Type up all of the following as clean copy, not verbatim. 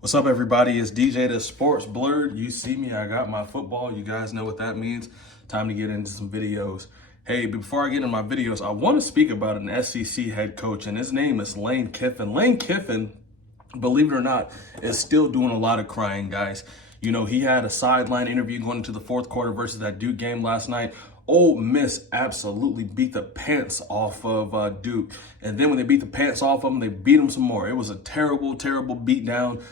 What's up, everybody? It's DJ the Sports Blurred. You see me, I got my football. You guys know what that means. Time to get into some videos. Hey, before I get into my videos, I want to speak about an SEC head coach, and his name is Lane Kiffin. Lane Kiffin, believe it or not, is still doing a lot of crying, guys. You know, he had a sideline interview going into the fourth quarter versus that Duke game last night. Ole Miss absolutely beat the pants off of Duke. And then when they beat the pants off of them, they beat them some more. It was a terrible, terrible beatdown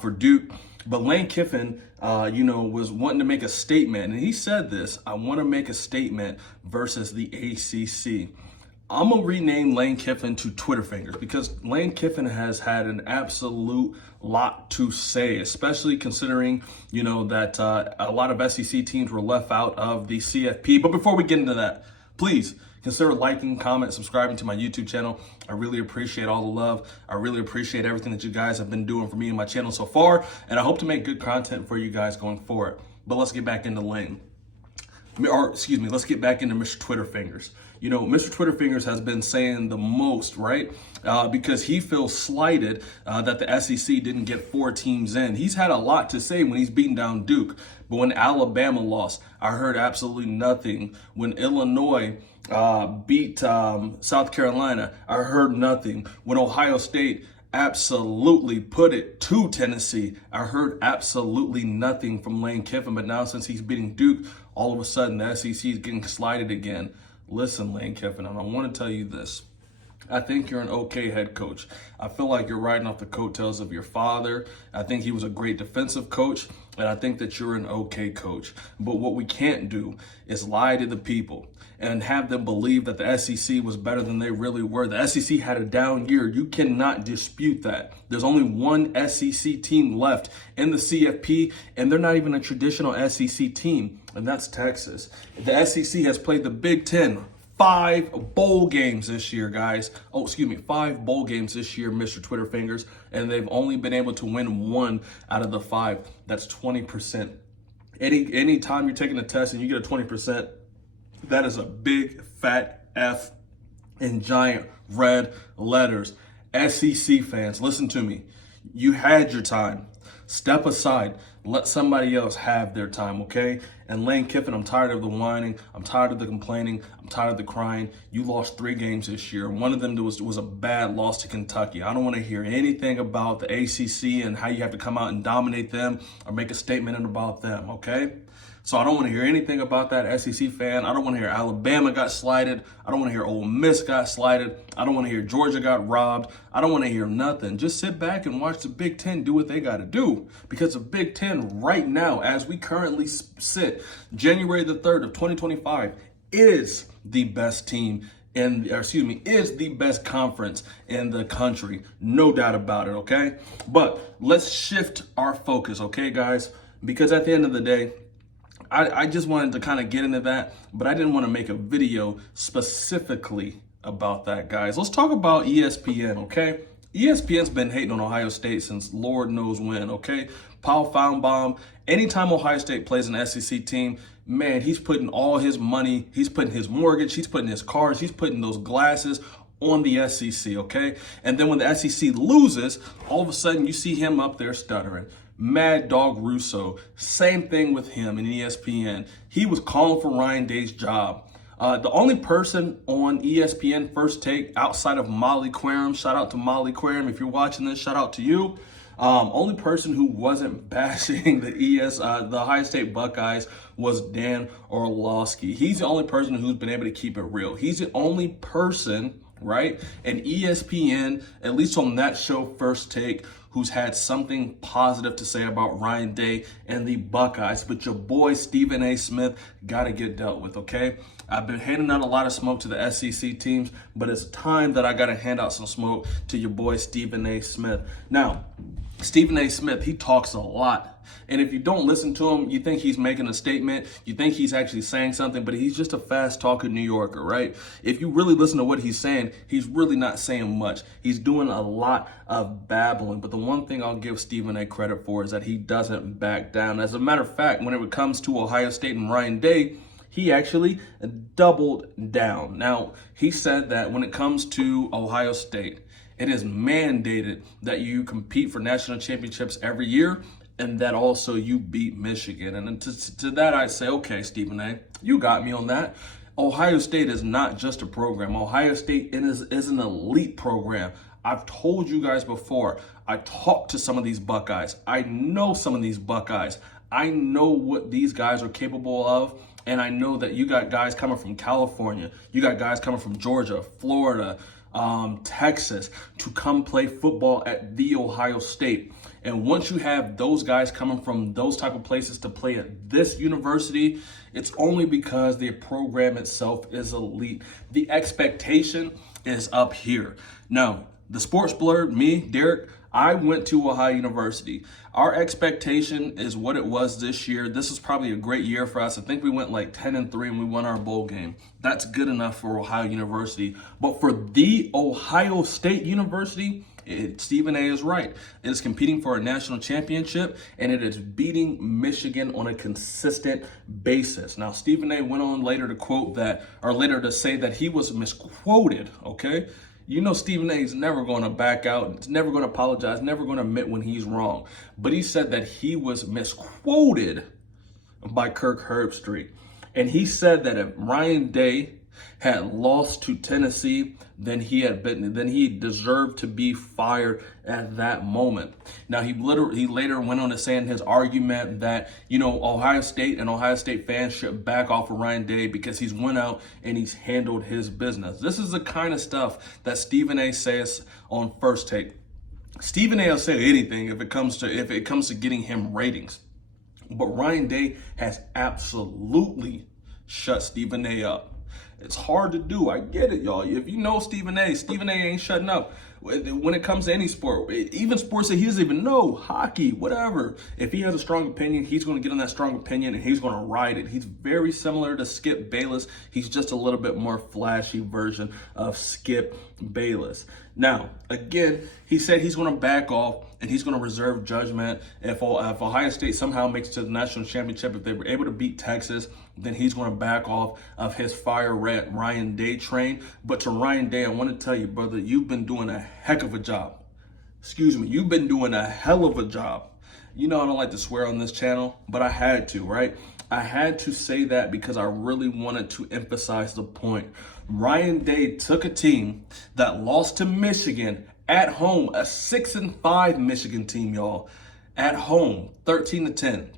for Duke. But Lane Kiffin, was wanting to make a statement. And he said this: I want to make a statement versus the ACC. I'm going to rename Lane Kiffin to Twitter Fingers because Lane Kiffin has had an absolute lot to say, especially considering, that a lot of SEC teams were left out of the CFP. But before we get into that, please consider liking, comment, subscribing to my YouTube channel. I really appreciate all the love. I really appreciate everything that you guys have been doing for me and my channel so far. And I hope to make good content for you guys going forward. But let's get back into Lane. Let's get back into Mr. Twitter Fingers. Mr. Twitter Fingers has been saying the most, right? Because he feels slighted that the SEC didn't get 4 teams in. He's had a lot to say when he's beating down Duke. But when Alabama lost, I heard absolutely nothing. When Illinois beat South Carolina, I heard nothing. When Ohio State absolutely put it to Tennessee, I heard absolutely nothing from Lane Kiffin. But now since he's beating Duke, all of a sudden the SEC is getting slighted again. Listen, Lane Kiffin, and I want to tell you this. I think you're an okay head coach. I feel like you're riding off the coattails of your father. I think he was a great defensive coach, and I think that you're an okay coach. But what we can't do is lie to the people and have them believe that the SEC was better than they really were. The SEC had a down year. You cannot dispute that. There's only one SEC team left in the CFP, and they're not even a traditional SEC team, and that's Texas. The SEC has played the Big Ten 5 bowl games this year, guys. 5 bowl games this year, Mr. Twitter Fingers, and they've only been able to win 1 out of the 5. That's 20%. Any time you're taking a test and you get a 20%, that is a big fat F in giant red letters. SEC fans, listen to me. You had your time. Step aside. Let somebody else have their time, okay? And Lane Kiffin, I'm tired of the whining. I'm tired of the complaining. I'm tired of the crying. You lost 3 games this year. One of them was a bad loss to Kentucky. I don't want to hear anything about the ACC and how you have to come out and dominate them or make a statement about them, okay? So I don't want to hear anything about that, SEC fan. I don't want to hear Alabama got slighted. I don't want to hear Ole Miss got slighted. I don't want to hear Georgia got robbed. I don't want to hear nothing. Just sit back and watch the Big Ten do what they got to do. Because the Big Ten right now, as we currently sit, January the 3rd of 2025, is the best team is the best conference in the country. No doubt about it, okay? But let's shift our focus, okay, guys? Because at the end of the day, I just wanted to kind of get into that, but I didn't want to make a video specifically about that, guys. Let's talk about ESPN, okay? ESPN's been hating on Ohio State since Lord knows when, okay? Paul Feinbaum, anytime Ohio State plays an SEC team, man, he's putting all his money, he's putting his mortgage, he's putting his cars, he's putting those glasses on the SEC, okay? And then when the SEC loses, all of a sudden you see him up there stuttering. Mad Dog Russo, same thing with him in ESPN. He was calling for Ryan Day's job. The only person on ESPN First Take outside of Molly Querim, shout out to Molly Querim, if you're watching this, shout out to you. Only person who wasn't bashing the Ohio State Buckeyes was Dan Orlovsky. He's the only person who's been able to keep it real. He's the only person, right, and ESPN, at least on that show, First Take, who's had something positive to say about Ryan Day and the Buckeyes. But your boy, Stephen A. Smith, got to get dealt with, okay? I've been handing out a lot of smoke to the SEC teams, but it's time that I got to hand out some smoke to your boy, Stephen A. Smith. Now, Stephen A. Smith, he talks a lot. And if you don't listen to him, you think he's making a statement, you think he's actually saying something, but he's just a fast-talking New Yorker, right? If you really listen to what he's saying, he's really not saying much. He's doing a lot of babbling. But the one thing I'll give Stephen A. credit for is that he doesn't back down. As a matter of fact, when it comes to Ohio State and Ryan Day, he actually doubled down. Now, he said that when it comes to Ohio State, It is mandated that you compete for national championships every year, and that also you beat Michigan. And to that, I say, okay, Stephen A., you got me on that. Ohio State is not just a program. Ohio State is an elite program. I've told you guys before, I talked to some of these Buckeyes. I know some of these Buckeyes. I know what these guys are capable of. And I know that you got guys coming from California. You got guys coming from Georgia, Florida, Texas to come play football at the Ohio State. And once you have those guys coming from those type of places to play at this university, it's only because the program itself is elite. The expectation is up here. Now, the Sports Blurred, me, Derek, I went to Ohio University. Our expectation is what it was this year. This is probably a great year for us. I think we went like 10-3 and we won our bowl game. That's good enough for Ohio University. But for the Ohio State University, Stephen A. is right. It is competing for a national championship, and it is beating Michigan on a consistent basis. Now, Stephen A. went on later to quote that, or later to say that he was misquoted, okay? You know Stephen A. is never going to back out. He's never going to apologize, never going to admit when he's wrong. But he said that he was misquoted by Kirk Herbstreit. And he said that if Ryan Day had lost to Tennessee, then he deserved to be fired at that moment. Now he later went on to say in his argument that, you know, Ohio State and Ohio State fans should back off of Ryan Day because he's went out and he's handled his business. This is the kind of stuff that Stephen A. says on First Take. Stephen A. will say anything if it comes to getting him ratings. But Ryan Day has absolutely shut Stephen A. up. It's hard to do. I get it, y'all. If you know Stephen A. ain't shutting up. When it comes to any sport, even sports that he doesn't even know, hockey, whatever. If he has a strong opinion, he's going to get on that strong opinion and he's going to ride it. He's very similar to Skip Bayless. He's just a little bit more flashy version of Skip Bayless. Now, again, he said he's going to back off and he's going to reserve judgment. If Ohio State somehow makes it to the national championship, if they were able to beat Texas, then he's going to back off of his fire red Ryan Day train. But to Ryan Day, I want to tell you, brother, you've been doing a heck of a job. Excuse me, you've been doing a hell of a job. You know I don't like to swear on this channel, but I had to, right? I had to say that because I really wanted to emphasize the point. Ryan Day took a team that lost to Michigan at home, a 6-5 Michigan team, y'all, at home, 13-10.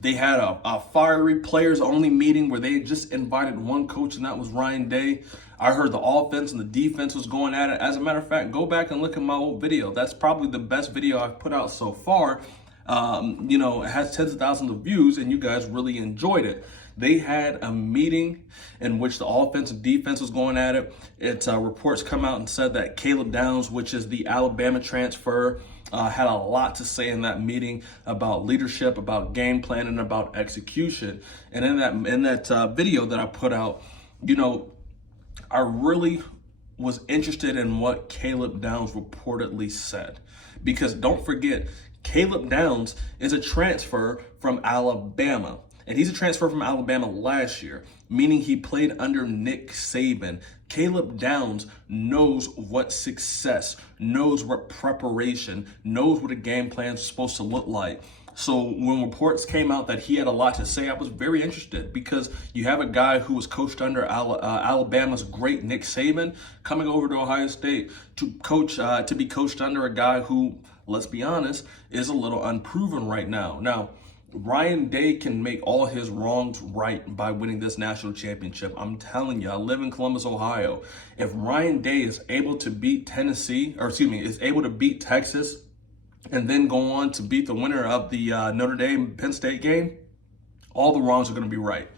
They had a fiery players-only meeting where they just invited one coach, and that was Ryan Day. I heard the offense and the defense was going at it. As a matter of fact, go back and look at my old video. That's probably the best video I've put out so far. You know, it has tens of thousands of views, and you guys really enjoyed it. They had a meeting in which the offense and defense was going at it. Reports come out and said that Caleb Downs, which is the Alabama transfer, had a lot to say in that meeting about leadership, about game plan, and about execution. And in that video that I put out, you know, I really was interested in what Caleb Downs reportedly said. Because don't forget, Caleb Downs is a transfer from Alabama. And he's a transfer from Alabama last year, meaning he played under Nick Saban. Caleb Downs knows what success, knows what preparation, knows what a game plan is supposed to look like. So when reports came out that he had a lot to say, I was very interested because you have a guy who was coached under Alabama's great Nick Saban coming over to Ohio State to be coached under a guy who, let's be honest, is a little unproven right now. Now, Ryan Day can make all his wrongs right by winning this national championship. I'm telling you, I live in Columbus, Ohio. If Ryan Day is able to beat is able to beat Texas and then go on to beat the winner of the Notre Dame-Penn State game, all the wrongs are going to be right.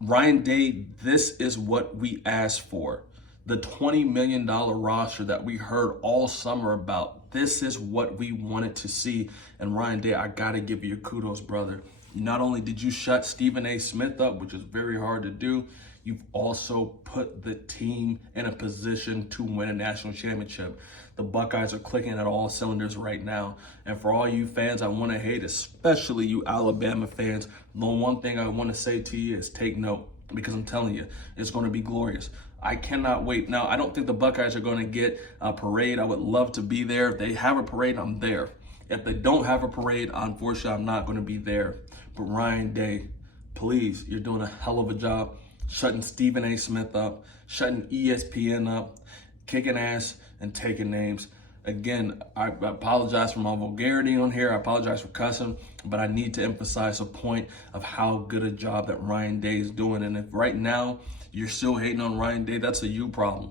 Ryan Day, this is what we asked for. The $20 million roster that we heard all summer about. This is what we wanted to see. And Ryan Day, I got to give you kudos, brother. Not only did you shut Stephen A. Smith up, which is very hard to do, you've also put the team in a position to win a national championship. The Buckeyes are clicking at all cylinders right now. And for all you fans I want to hate, especially you Alabama fans, the one thing I want to say to you is take note. Because I'm telling you, it's going to be glorious. I cannot wait. Now, I don't think the Buckeyes are going to get a parade. I would love to be there. If they have a parade, I'm there. If they don't have a parade, unfortunately, I'm not going to be there. But Ryan Day, please, you're doing a hell of a job shutting Stephen A. Smith up, shutting ESPN up, kicking ass and taking names. Again, I apologize for my vulgarity on here. I apologize for cussing, but I need to emphasize a point of how good a job that Ryan Day is doing. And if right now you're still hating on Ryan Day, that's a you problem.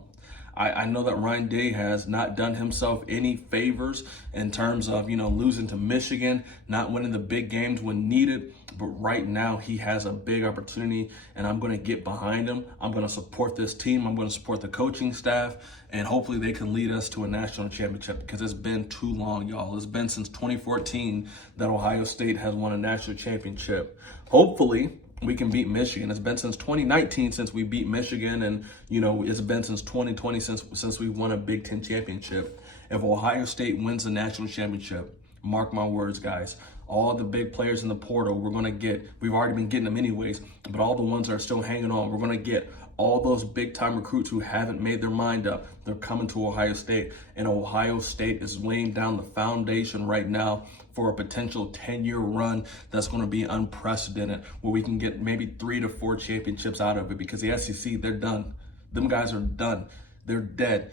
I know that Ryan Day has not done himself any favors in terms of, losing to Michigan, not winning the big games when needed. But right now he has a big opportunity, and I'm going to get behind him. I'm going to support this team. I'm going to support the coaching staff, and hopefully they can lead us to a national championship, because it's been too long, y'all. It's been since 2014 that Ohio State has won a national championship. Hopefully we can beat Michigan. It's been since 2019 since we beat Michigan, and it's been since 2020 since we won a Big Ten championship. If Ohio State wins the national championship, mark my words, guys, all the big players in the portal we've already been getting them anyways, but all the ones that are still hanging on, we're going to get all those big-time recruits who haven't made their mind up. They're coming to Ohio State, and Ohio State is laying down the foundation right now for a potential 10-year run that's going to be unprecedented, where we can get maybe 3 to 4 championships out of it, because the SEC, they're done. Them guys are done. They're dead.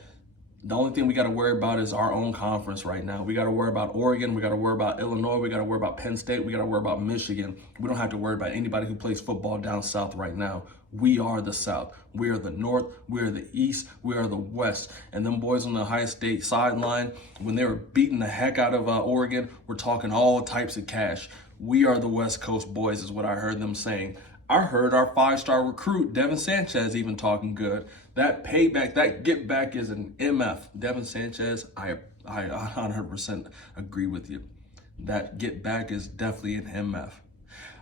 The only thing we got to worry about is our own conference right now. We got to worry about Oregon. We got to worry about Illinois. We got to worry about Penn State. We got to worry about Michigan. We don't have to worry about anybody who plays football down south right now. We are the South. We are the North. We are the East. We are the West. And them boys on the Ohio State sideline, when they were beating the heck out of Oregon, we're talking all types of cash. We are the West Coast boys is what I heard them saying. I heard our 5-star recruit, Devin Sanchez, even talking good. That payback, that get back is an MF. Devin Sanchez, I 100% agree with you. That get back is definitely an MF.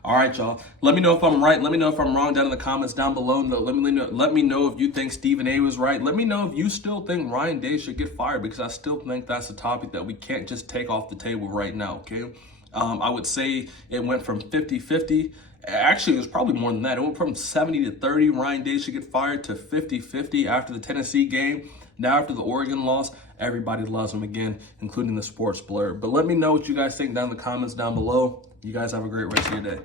All right, y'all. Let me know if I'm right. Let me know if I'm wrong down in the comments down below. Let me know if you think Stephen A. was right. Let me know if you still think Ryan Day should get fired, because I still think that's a topic that we can't just take off the table right now, okay? I would say it went from 50-50. Actually, it was probably more than that. It went from 70-30, Ryan Day should get fired, to 50-50 after the Tennessee game. Now, after the Oregon loss, everybody loves him again, including the sports blur. But let me know what you guys think down in the comments down below. You guys have a great rest of your day.